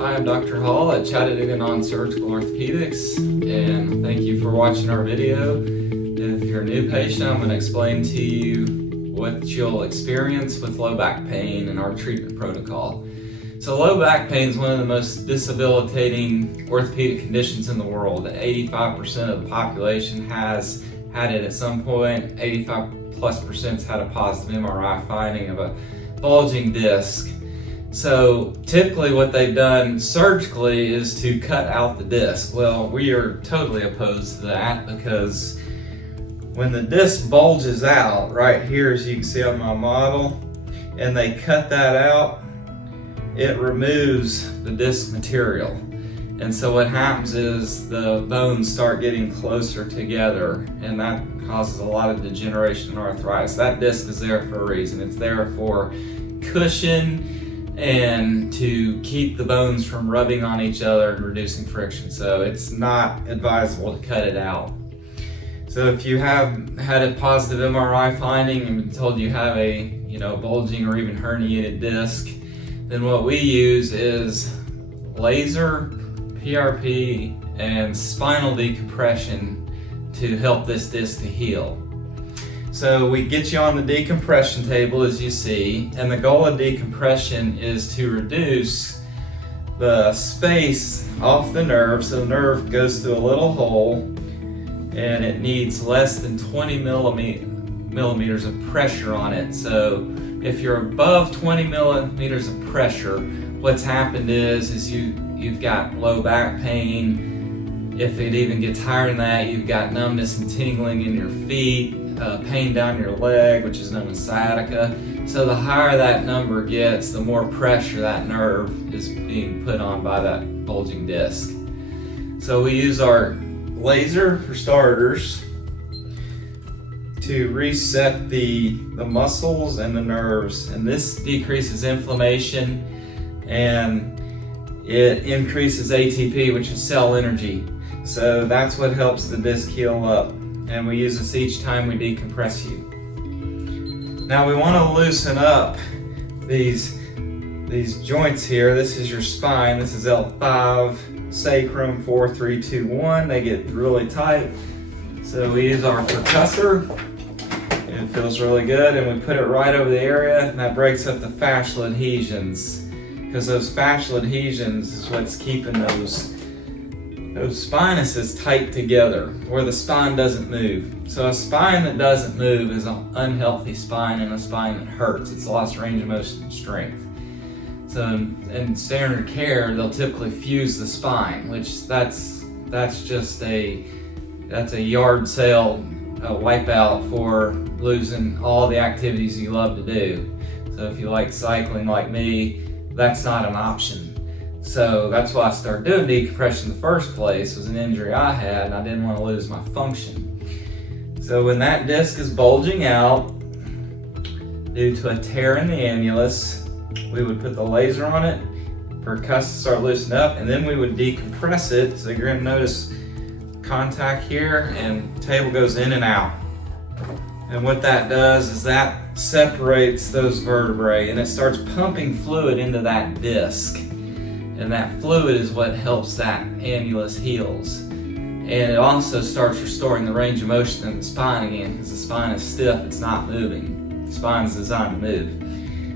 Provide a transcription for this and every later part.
Hi, I'm Dr. Hall at Chattanooga Non-Surgical Orthopedics, and thank you for watching our video. If you're a new patient, I'm going to explain to you what you'll experience with low back pain and our treatment protocol. So low back pain is one of the most debilitating orthopedic conditions in the world. 85% of the population has had it at some point. 85+% had a positive MRI finding of a bulging disc. So typically what they've done surgically is to cut out the disc. Well, we are totally opposed to that, because when the disc bulges out right here, as you can see on my model, and they cut that out, it removes the disc material. And so what happens is the bones start getting closer together, and that causes a lot of degeneration and arthritis. That disc is there for a reason. It's there for cushion and to keep the bones from rubbing on each other and reducing friction. So it's not advisable to cut it out. So if you have had a positive MRI finding and been told you have a bulging or even herniated disc, then what we use is laser, PRP, and spinal decompression to help this disc to heal. So we get you on the decompression table, as you see, and the goal of decompression is to reduce the space off the nerve. So the nerve goes through a little hole, and it needs less than 20 millimeters of pressure on it. So if you're above 20 millimeters of pressure, what's happened is you've got low back pain. If it even gets higher than that, you've got numbness and tingling in your feet, pain down your leg, which is known as sciatica. So the higher that number gets, the more pressure that nerve is being put on by that bulging disc. So we use our laser, for starters, to reset the muscles and the nerves, and this decreases inflammation and it increases ATP, which is cell energy. So that's what helps the disc heal up, and we use this each time we decompress you. Now we want to loosen up these joints here. This is your spine. This is L5, sacrum, 4, 3, 2, 1. They get really tight. So we use our percussor. It feels really good, and we put it right over the area, and that breaks up the fascial adhesions, because those fascial adhesions is what's keeping those spinuses tight together, where the spine doesn't move. So a spine that doesn't move is an unhealthy spine, and a spine that hurts. It's lost range of motion and strength. So in standard care, they'll typically fuse the spine, which that's just a yard sale wipeout for losing all the activities you love to do. So if you like cycling like me, that's not an option. So that's why I started doing decompression in the first place. It was an injury I had, and I didn't want to lose my function. So when that disc is bulging out due to a tear in the annulus, we would put the laser on it, percuss to start loosening up, and then we would decompress it. So you're going to notice contact here, and the table goes in and out. And what that does is that separates those vertebrae, and it starts pumping fluid into that disc. And that fluid is what helps that annulus heals. And it also starts restoring the range of motion in the spine again, because the spine is stiff, it's not moving. The spine is designed to move.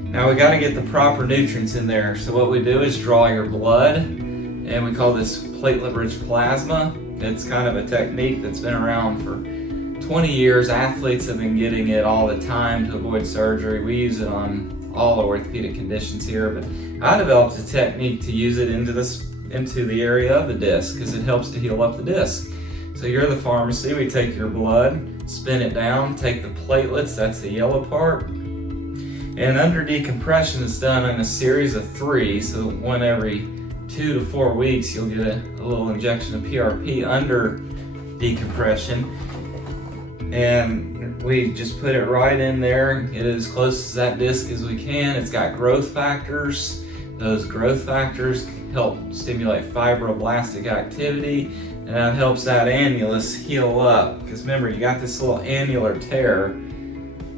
Now we got to get the proper nutrients in there. So what we do is draw your blood, and we call this platelet-rich plasma. It's kind of a technique that's been around for 20 years. Athletes have been getting it all the time to avoid surgery. We use it on all orthopedic conditions here, but I developed a technique to use it into the area of the disc, because it helps to heal up the disc. So you're the pharmacy. We take your blood, spin it down, take the platelets, that's the yellow part, and under decompression it's done in a series of 3, so one every 2 to 4 weeks you'll get a little injection of PRP under decompression, and we just put it right in there, get it as close to that disc as we can. It's got growth factors. Those growth factors help stimulate fibroblastic activity, and that helps that annulus heal up, because remember, you got this little annular tear.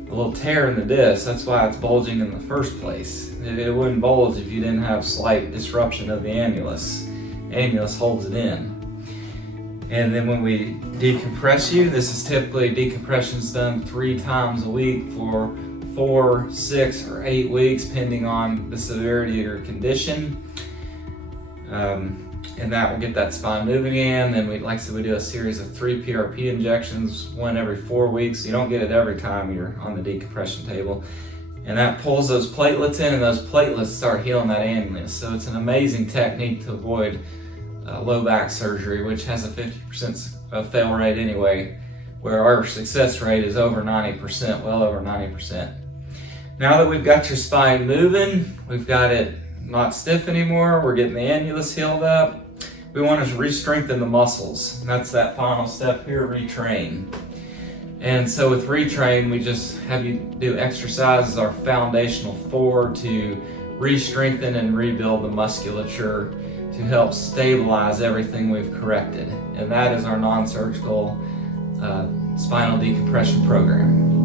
The little tear in the disc. That's why it's bulging in the first place. It wouldn't bulge if you didn't have slight disruption of the annulus. Annulus holds it in. And then when we decompress you, this is typically decompressions done 3 times a week for 4, 6, or 8 weeks, depending on the severity of your condition. And that will get that spine moving again. Then we do a series of 3 PRP injections, 1 every 4 weeks. You don't get it every time you're on the decompression table. And that pulls those platelets in, and those platelets start healing that annulus. So it's an amazing technique to avoid low back surgery, which has a 50% fail rate anyway, where our success rate is over 90%, well over 90%. Now that we've got your spine moving, we've got it not stiff anymore, we're getting the annulus healed up, we want to re-strengthen the muscles. That's that final step here, retrain. And so with retrain, we just have you do exercises, our foundational 4, to re-strengthen and rebuild the musculature to help stabilize everything we've corrected. And that is our non-surgical spinal decompression program.